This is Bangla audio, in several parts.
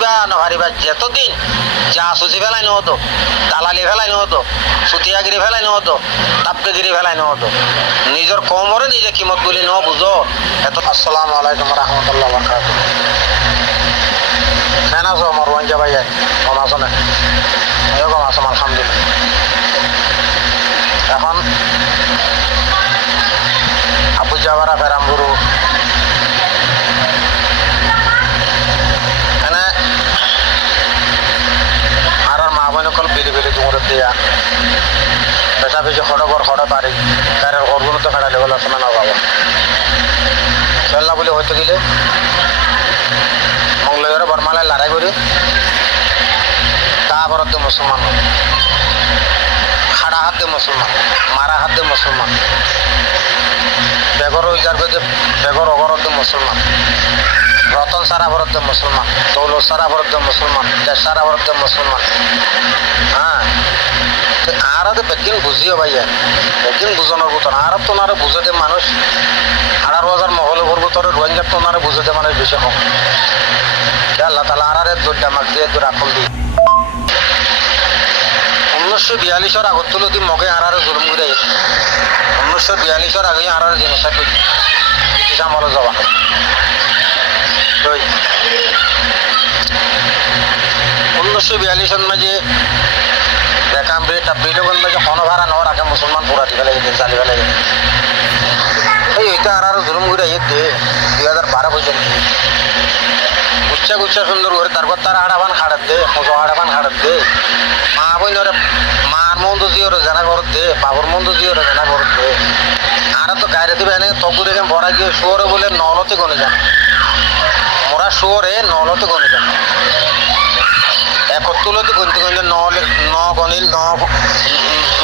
পারিবা নপারিবা যতদিন জাসুসি ফেলাইনো হতো দালালি ফেলাইনো হতো সুতিয়াগিরি ফেলাইনো হতো তাপকেগিরি ফেলাইনো হতো নিজের কমরে নিজে কিমত গুলি ন বুঝো এত। আসসালামু আলাইকুম রহমতুল্লাহ বরকাতুহ। কেন আছো আমার রোহিঙ্গা ভাই? কম আছো না? কম আছো আলহামদুলিল্লাহ। এখন আবু জাবারা ফেরামগুরু এনে আর মা বোন কল বিলি বিলি দুমরে দিয়া পেশা পেশি খড়গর খড় পারি তার ঘরগুলো তো ফেড়ালে বলে আসলে না বাবা চল্লা বলে হয়তো গেলে মঙ্গলবারে বরমালায় লড়াই করি তারপর মুসলমান খাড়া হাত দিয়ে মুসলমান মারা হাত দিয়ে মুসলমান বেগর উজার করে বেগর অগরত মুসলমান রতন সারা ভারত মুসলমান দৌলত সারা ভারত মুসলমান দেশ সারা ভারত মুসলমান। হ্যাঁ আর বেকিন বুঝিও ভাইয়া বেকিন বুঝানোর মতন আর তো না বুঝে দে মানুষ 18,000 মহলে করবো তোর রোহিঙ্গা তো না বুঝে দে মানুষ বেশি কম আল্লাহ তালা আর দৌড়টা মাক দিয়ে রাখল দিই 1942 আগত তুলতি মগে আর জুলুম করে 1942 আগে আর জিনিস ব্রিটিশ আমলে যাওয়া 1942 মাঝে দেখাম রে টাব্রিলগন মাঝে হনভারা ন রাখে মুসলমান পুরা দি ফেলে গেছে চালি ফেলে গেছে এইটা আর জুলুম করে দে 2012 পর্যন্ত গুচ্ছা গুচ্ছা সুন্দর করে তারপর তার আড়াবান খাড়াত দে আড়াবান খাড়াত দে মা বোনরে মার মন্দ জিওর জানা করত দে বাবুর মন্দ জিওর জানা করত দে আর তো গায়ে দিবে এনে তবু দেখে ভরা গিয়ে শুয়োরে বলে নলতে গনে যান মোরা শুয়োরে নলতে গনে যান একত্তুলতে গনতে গনতে ন গনিল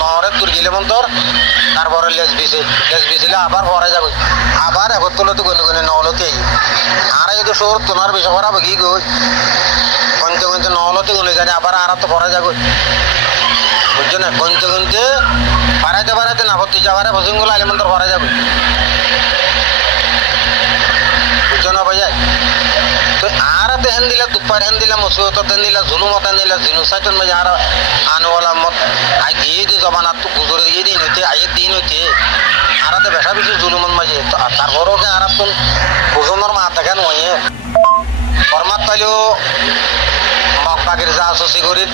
নরে দূর গেলে মন্তর তারপরে লেজ বিছিলে আবার ভরা যাবে আবার একত্তুলতে গনে গনে নলতে আর যদি শুয়োর তোনার বেশি ভরা কি গই গনতে গনতে নলতে গনে জানে আবার আর তো ভরা যাবে বুঝছো না গনতে গনতে পারাইতে না ভর্তি যাবারে ভসিংগুলো আলে মন্তর ভরা যাবে বুঝছো না ভাইয়া তো আর হেন দিলা দুপার হেন দিলা মুসিবত হেন দিলা জুলুমত হেন দিলা জিনুসাইটন মাঝে আর আনওয়ালা মত আই দিয়ে দি জমানা তো গুজরে দিয়ে দিন হইতে আইয়ে দিন হইতে আর বেশা বেশি জুলুমত মাঝে তারপরও কে আর তুন বুঝনোর মা দেখেন ওয়ে ফরমাত তাইলেও মগবাগির জাসুসি করির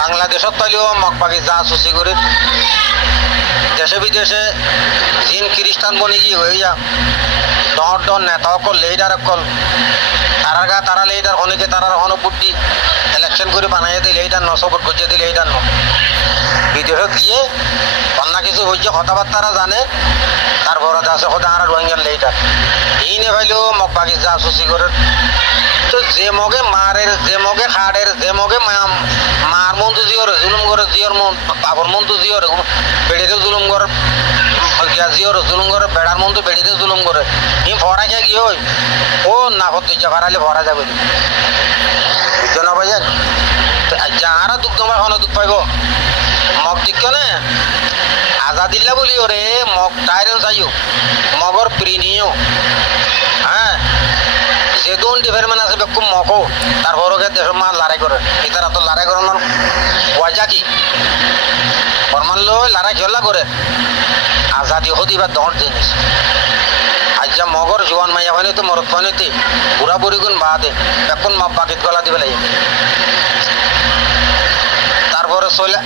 বাংলাদেশত তাইলেও মগবাগির জাসুসি করির দেশে বিদেশে জিন খ্রিস্টান বনি কি হয়ে যা ডর নেতা অকল লিডার অকল তারা লিডার হনিকে তারা হন বুদ্ধি ইলেকশন করে বানাইয়ে দিলে এইটার ন সপোর্ট করছে দিলে এইটার ন বিদেশত গিয়ে অন্য কিছু হচ্ছে কথাবার্তারা জানে তারপর আছে সদা আর রোহিঙ্গার লিডার এই নে ভাইলেও মগবাগি যা সুসি করে তো যে মগে মারের যে মগে খাড়ের যে মগে মার মন্তু জিওর জুলুম করে জিওর মন বাবর মন্তু জিওর বেড়েতে জুলুম করে জিওর জুলুম করে বেড়ার মন্তু বেড়িতে জুলুম করে ই ভরা কে গিয়ে ও না হতে ভাড়ালে ভরা যাবে বুঝছো না ভাইয়া যাহারা দুঃখ তোমার হন দুঃখ পাইব মগ দিক নে আজাদিল্লা বলি ওরে মগ টাইরেও যাইও মগর প্রিনিও হ্যাঁ যে দুন ডিপার্টমেন্ট আছে বেকুম মগো তারপরও দেশের মা লড়াই করে এটারা তো লড়াই করানোর ওয়াজা কি ফরমান লো লড়াই খেলা করে আজাদি হদিবা দর জিনিস আজ্জা মগর জোয়ান মাইয়া হয়নি তো মরত হয়নি বুড়া বুড়ি গুণ বাদে এখন মা বাকিত গলা দিবে লাগে তারপরে চলে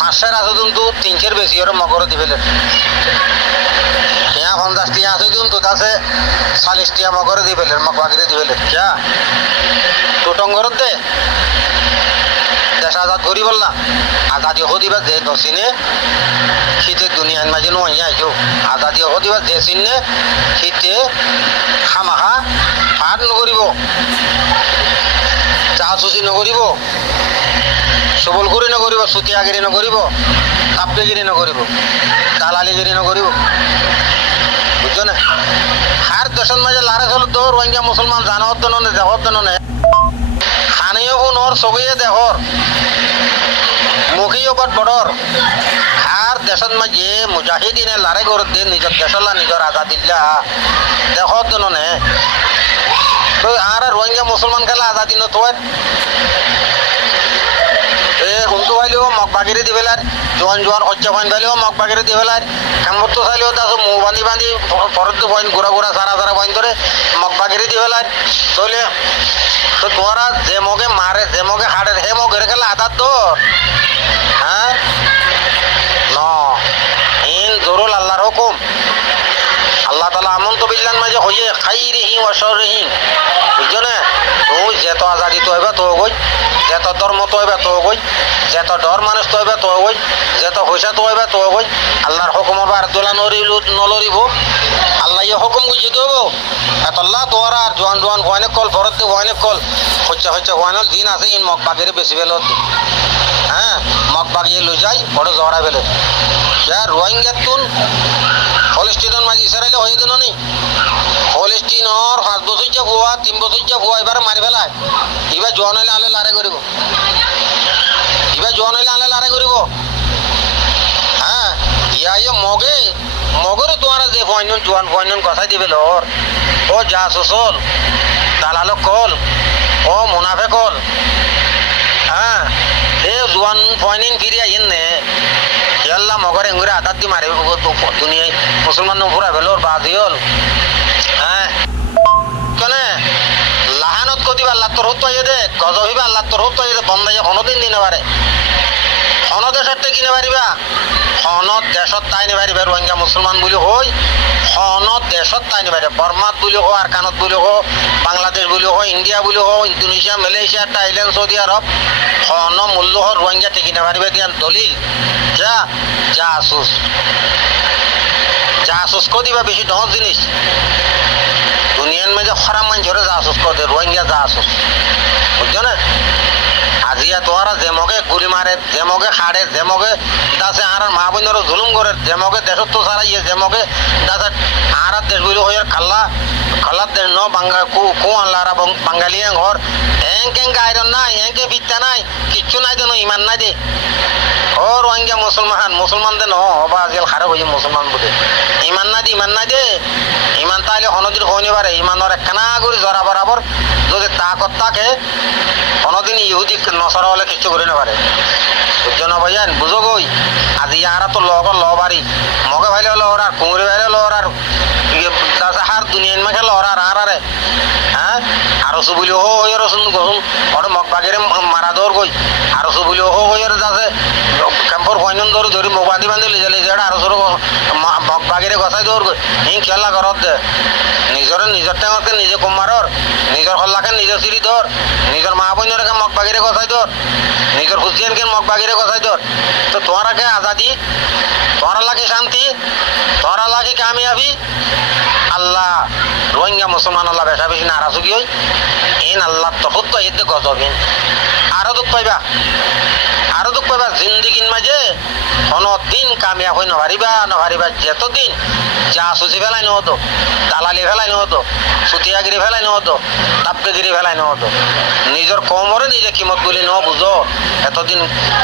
500 আছে কিন্তু 300 বেশি ওরা মগর দিবে यहाँ 50 টিয়া আছে কিন্তু তাছে 40 টিয়া মগরে দিবে মগবাগিরে দিবে क्या টুটঙ্গরত দে দেশ আজাদ করি বল না আজাদি হদিবা যে দসিনে শীতে দুনিয়ার মাঝে নয় আইছো আজাদি হদিবা যে সিনে শীতে খামাখা পাঠ নকরিব চাচুচি নকরিব সবলগুৰি নকৰিব চুতীয়াগিৰি নকৰিব কাপড়িগিরি নকরিব দালালিগিরি নকরিব বুঝছো না হার দেশের মাঝে লারে চলো তো রোহিঙ্গা মুসলমান জানার জন্য দেহর জন্য খানিও শুনর চকিয়ে দেহর মুখিও বাট বড়র আর দেশের মাঝে মুজাহিদিনে লারে করে দিয়ে নিজের দেশলা নিজের আজাদিল্লা দেহর জন্য তো আর রোহিঙ্গা মুসলমান খেলা আজাদি নতোয়ার এ হুন্তু ভাইলেও মগ বাগিরে দি ফেলার জোয়ান জোয়ান হচ্চা ফাইন ভাইলেও মগ বাগিরে দি ফেলার কামড় তো চাইলেও তার মৌ বাঁধি বাঁধি ফরত ফাইন ঘুরা ঘুরা সারা সারা ফাইন ধরে মগ বাগিরে দি ফেলার তাহলে তো তোরা যে মগে মারে যে মগে হাড়ে হে মগের খেলা আদাত তো হ্যাঁ ন ইন জরুল আল্লাহর হুকুম আল্লাহ তালা আমন তো বিল্লান মাঝে হইয়ে খাই রিহি অসরিহি বুঝছো না তুই যেত আজাদি তো হইবা তো গই যেত ধর্ম তো হইবা তো গই যেত ডর মানুষ তো হইবা তো গই যেত পয়সা তো হইবা তো গই আল্লাহর হুকুমের বার দোলা নলরিব আল্লাহ ইয়ে হুকুম গুছি দেব এতল্লা তোর আর জোয়ান জোয়ান ভয়নে কল ফরত দে ভয়নে কল হচ্ছে হচ্ছে ভয়নল দিন আছে ইন মগ বাগিরে বেশি বেল হ্যাঁ মগ বাগিয়ে লই যাই বড় জহরা বেলে রোহিঙ্গা তুন ফলস্টিনের মাঝে ইসরায়েলে হয়ে দিল নি ফলস্টিনর 5 বছর যা ভুয়া 3 বছর যা ভুয়া এবার মারি ফেলায় এবার জোয়ান হইলে আলে লারে করিব এবার জোয়ান হইলে আলে লারে করিব হ্যাঁ ইয়ে মগে মগরে তোমার যে ফয়নন জোয়ান ফয়নন কথাই দিবে লর ও জাসুসল দালালো কল ও মুনাফে কল হ্যাঁ এ জোয়ান ফয়নিন ফিরিয়া ইন্নে আল্লাহ মগরে এঙ্গুরে আদাত দি মারে দুনিয়ায় মুসলমান পুরা বেলোর বাদি হল হ্যাঁ কেনে লাহানত কদিব আল্লাহ তোর হতো দে গজহিবা আল্লাহ তোর হতো দে বন্ধাইয়া কোনোদিন দিনে পারে হন দেশতে কিনে পারিবা হন দেশত তাই নেপারিবা রোহিঙ্গা মুসলমান বুলি হই হন দেশত তাই নেপারে বর্মাত বুলি হো আরকানত বুলি হো বাংলাদেশ বুলি হো ইন্ডিয়া বুলি হো ইন্দোনেশিয়া মালয়েশিয়া থাইল্যান্ড সৌদি আরব হন মূল্য হো রোহিঙ্গা টেকি নেপারিবা দিয়ান দলিল যা জাসুস জাসুস কো দিবা বেশি ডহর জিনিস দুনিয়ার মাঝে খারাপ মানুষরে জাসুস কো দে রোহিঙ্গা জাসুস বুঝছো না আজিয়া তোরা যে মগে গুলি মারে যে মগে হাড়ে যে মগে দাসে আর মা বোনের জুলুম করে যে মগে দেশত তো সারা ইয়ে যে মগে দাসে আর দেশ গুলি হয়ে খাল্লা খাল্লার দেশ ন বাঙ্গা কু আল্লাহরা বাঙালিয়া ঘর এঁকে আয়রন নাই এঁকে বিদ্যা নাই কিচ্ছু নাই দেন ইমান নাই দে ও রোহিঙ্গা মুসলমান দে ন বা আজকাল খারাপ হয়ে মুসলমান বলে ইমান নাই দে ইমান তাইলে হনদিন হইনি পারে ইমানের একখানা করে জরা বরাবর যদি তাকত থাকে কোনোদিন ইহুদি নসরা হলে কিচ্ছু করে না পারে বুঝছো না ভাইয়ান বুঝো গই আজি আর তো লগ বাড়ি মগে ভাইলে হলো ওর আর কুমুরি ভাইলে হলো ওর আর হার দুনিয়ান মাখে লড় আর আরে হ্যাঁ আরো সুবুলি হো হয়ে রসুন গসুন ওর মগ বাগেরে মারা দৌড় গই আরো সুবুলি হো হয়ে যাচ্ছে ক্যাম্পর পয়নন ধরি মগ বাঁধি বাঁধি লিজে লিজে আরো সরু মগ বাগেরে গছাই দৌড় গই হিং খেলা ঘরত দে নিজের টেঙতে নিজে কুমারর নিজের হল্লাকে নিজের চিরি ধর নিজের মা বোনেরকে মগ বাগিরে গছাই ধর নিজের হুসিয়ানকে মগ বাগিরে গছাই ধর তো তোমারাকে আজাদি তোমার লাগে শান্তি তোমার লাগে কামিয়াবি আল্লাহ রোহিঙ্গা মুসলমান আল্লাহ বেশা বেশি নারাজুকি হই ইন আল্লাহ তফুত তো এতে গজবিন আরো দুঃখ পাইবা জিন্দিগির মাঝে কোনদিন কামিয়াব হই নভারিবা যেতদিন জাসুসি ফেলাই নহতো দালালি ফেলাই নহতো সুতিয়াগিরি ফেলাই নহতো তাপকেগিরি ফেলাই নহতো নিজের কমরে নিজে কিমত বলি ন বুঝো এতদিন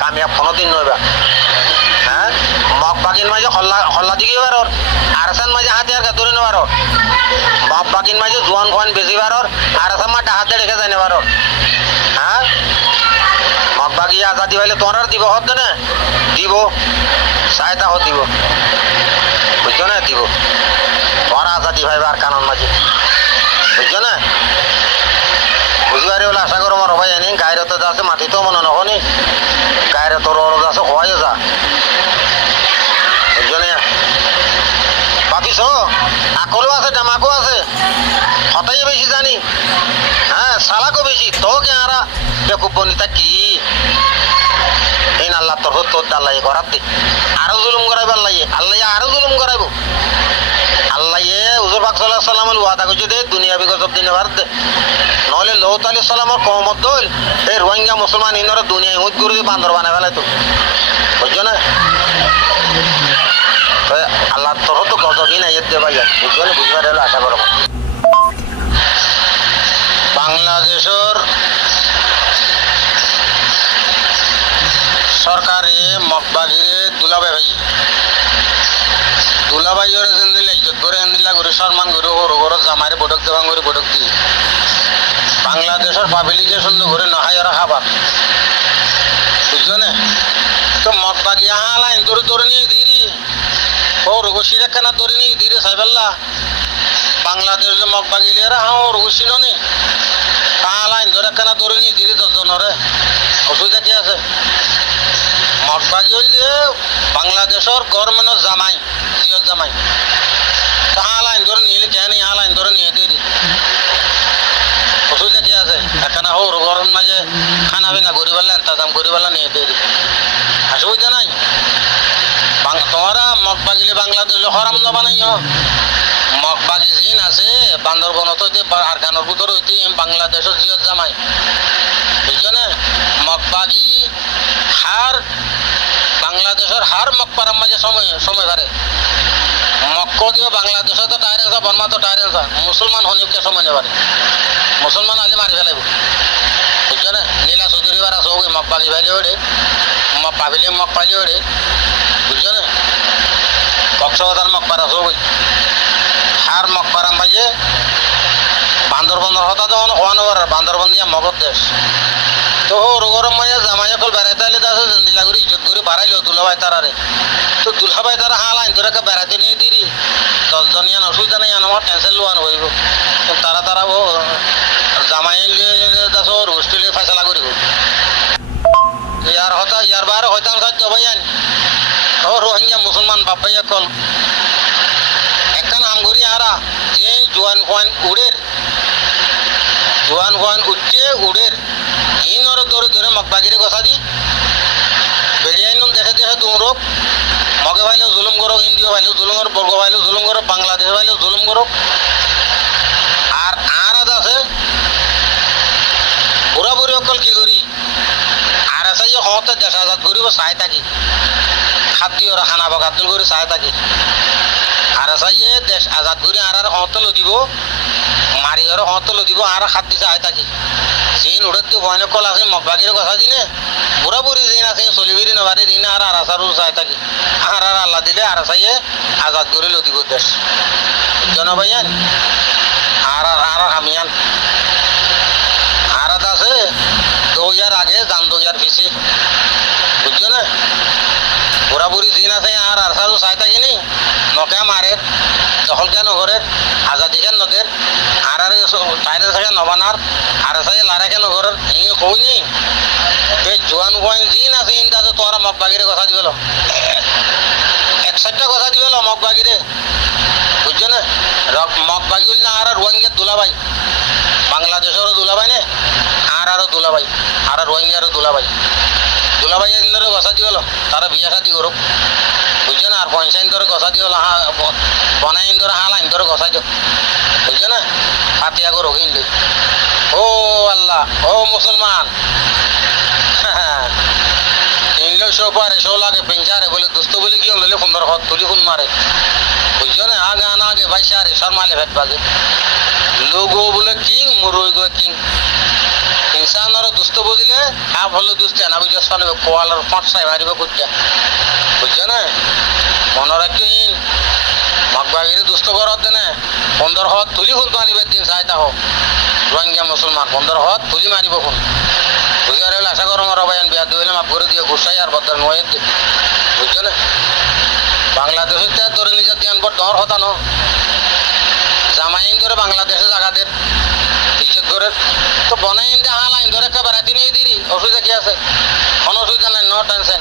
কামিয়াব কোনোদিন নইবা হ্যাঁ মগ বাগিন মাঝে হল্লা দিকে বারর আরসান মাঝে হাতিয়ার ধরে নেবারর মগ বাগিন মাঝে জোয়ান ফোয়ান বেশি বারর আরসান মা হাতে রেখে যায় নেবারর হ্যাঁ মগ বাগি আজাদি হইলে তোমার দিব হত না দিব সায়তা হত দিব বুঝছো না দিব তোমার আজাদি ভাইবার কানন মাঝে বুঝছো না বুঝবারে বলে আশা করো আমার ভাই জানি গায়ের তো যাচ্ছে মাটি তো মনে নখনি গায়ের তোর যাচ্ছে হওয়াই যা বুঝছো না ভাবিস আকলও আছে ডামাকও আছে হতাই বেশি জানি হ্যাঁ সালাকও বেশি তো কে আরা বেকুব বনিতা কি এই আল্লাহ তোর আল্লাহ করার দি আরো জুলুম করাইবার লাগে আল্লাহ আরো জুলুম করাইব আল্লাহ হুজুর পাক সাল্লাল্লাহু আলাইহি ওয়াসাল্লাম ওয়াদা করছে দে দুনিয়া বিগত দিনে ভারত দে নহলে লৌত আলাইহিস সালামের কওমত দল এই রোহিঙ্গা মুসলমান ইনরা দুনিয়ায় হুদ করে দিয়ে বান্দর বানায় ফেলে তো বুঝছো না আল্লাহ তোর তো গজবই নাই এর দেবা যায় বুঝছো না বুঝবার হলে আশা করবো বাংলাদেশের সরকারে মগবাগিরে দুলাভাই ওরে জিন্দিলে ইজ্জত করে এন্দিলা করে সম্মান করে ওর জামাইরে বডক দেওয়া করে বডক দিয়ে বাংলাদেশের পাবলিকে সুন্দর করে নহাই ওরা খাবার বুঝছো না তো মগ বাগিয়া হালাইন ধরে ধরে নিয়ে দিরি ও রঘুশির একখানা ধরে নিয়ে দিরে সাইবেল্লা বাংলাদেশ যে মগ বাগিলে এরা হাও রঘুশিল নি হালাইন ধরে একখানা ধরে নিয়ে দিরি 10 জনরে অসুবিধা কি আছে মগ বাগি হইল যে বাংলাদেশের গভর্নমেন্টের জামাই জিয়র জামাই হালাইন ধরে নিলে কেন হালাইন ধরে নিয়ে দিরি অসুবিধা কি আছে একখানা হোক গরম মাঝে খানা পিনা ঘুরি পারলে ইন্তজাম করি পারলে নিয়ে দিরি অসুবিধা নাই তোমরা মগ বাগিলে বাংলাদেশ হরাম যাবা নাই মগ বাগি জিন আছে বান্দরবনত হইতে আর কানোর ভিতর হইতে বাংলাদেশের জিয়র জামাই বুঝছো না মগ বাগি হার বাংলাদেশের হার মগ পারার মাঝে সময় পারে মক্ক দিও বাংলাদেশে তো টায়ারেন্সা বর্মা তো টায়ারেন্সা মুসলমান হনিকে সময় নেবারে মুসলমান আলি মারি ফেলাইব বুঝছো না নীলা চৌধুরী বারা সব মগ বাগি ভাইলে ওড়ে মগ পাবিলে মগ পাইলে ওড়ে বুঝছো না কক্সবাজার মগ পারা সব হার মগ পারার মাঝে বান্দরবনের হতা তো হওয়ানো পারার বান্দরবন দিয়া মগর দেশ তো গরম মাঝে জামাই অকল বেড়াইতে আলে আছে নীলাগুড়ি ইজ্জত করে বাড়াইলো দুলাভাই তারারে তো দুলাভাই তারা হালাইন তোরা বেড়াইতে নিয়ে দিরি 10 জন ইয়ান অসুবিধা নেই আমার টেনশন লোয়ান হইব তারা তারা জামাই ওর হোস্টেলে ফেসলা করিব ইয়ার হতা ইয়ার বারে হইতাম সাহায্য ভাইয়ান ও রোহিঙ্গা মুসলমান বাপাই অকল একটা নাম করি আরা যে জোয়ান খোয়ান উড়ের জোয়ান খোয়ান উঠছে উড়ের ইনর ধরে ধরে মগবাগিরে গসা দি বেড়িয়াইন দেখে দেখে দৌড়ক মগে ভাইলেও জুলুম করো ইন্ডিয়া ভাইলেও জুলুম করো বর্গ ভাইলেও জুলুম করো বাংলাদেশ ভাইলেও জুলুম করো আর আজ আছে বুড়া বুড়ি অকল কি করি আর আছে হতে দেশ আজাদ করিব চাই থাকি খাদ্য খানা বগাদুল করে চাই থাকি আর আছে দেশ আজাদ করি আর হতে লো দিব মারি ঘরে হতে লো দিব আর খাদ্য চাই থাকি জিন উড়ে দিয়ে ভয় কল আছে মগবাগির কথা দিনে বুড়া বুড়ি জিন আছে চলিবিরি নবারি দিনে আর আসারও চাই থাকি আর আল্লাহ দিলে আর চাইয়ে আজাদ করে লো দিব দেশ বুঝছো ভাইয়ান আর আমিয়ান আর আছে 2000 আগে যান 2000 পিছিয়ে বুঝছো না বুড়া বুড়ি জিন আছে আর আসারও চাই থাকিনি নকে মারে দখল কেন ঘরে আজাদি কেন নদের আর টাইরে থাকে নবানার আর চাই লারে কেন ঘরের ইয়ে কইনি জোয়ান গোয়ান জিন আছে ইন্দা আছে তোরা মগবাগিরে কথা দিবেল 61টা কথা দিবেল মগবাগিরে বুঝছো না মগবাগি হইল না আর রোহিঙ্গার দুলাভাই বাংলাদেশেরও দুলাভাই নে আর দুলাভাই আর রোহিঙ্গারও দুলাভাই দুলাভাই ইন্দরে কথা দিবেল তারা বিয়া শাদি করুক বুঝছো না আর পয়সা ইন্দরে কথা দিবেল বনাই ইন্দরে হালা ইন্দরে কথা দিও বুঝছো না হাতিয়া করুক ইন্দে ও আল্লাহ ও মুসলমান ইংলো সোপারে শো লাগে পিঞ্চারে বলে দোস্ত বলে কি হলে 15 হাত তুলি খুন মারে বুঝছো না আগে আনা আগে ভাইসারে শর্মালে ভেট বাজে লোগো বলে কিং মুরুই গো কিং ইনসানর দোস্ত বুঝলে আপ হলো দোস্ত না বুঝছ পানে কোয়ালার পাঁচটায় মারিব কুত্তা বুঝছো না মনে রাখিন মগবাগিরে দোস্ত করত দেনে 15 হাত তুলি খুন মারিবে দিন চাইতা হোক রোহিঙ্গা মুসলমান 15 হাত তুলি মারিব খুন বুঝার হলে আশা করো আমার ভাইয়ান বিয়া দুইলে মাফ করে দিয়ে গুসাই আর বদর নয় বুঝছো না বাংলাদেশে ধরে নিজের ধ্যান বড় ডর হতা ন জামাইন ধরে বাংলাদেশে জায়গাদের ইজ্জত করে তো বনাইন হালাইন ধরে একটা বেড়াতে নিয়ে দিরি অসুবিধা কি আছে কোনো অসুবিধা নাই নো টেনশন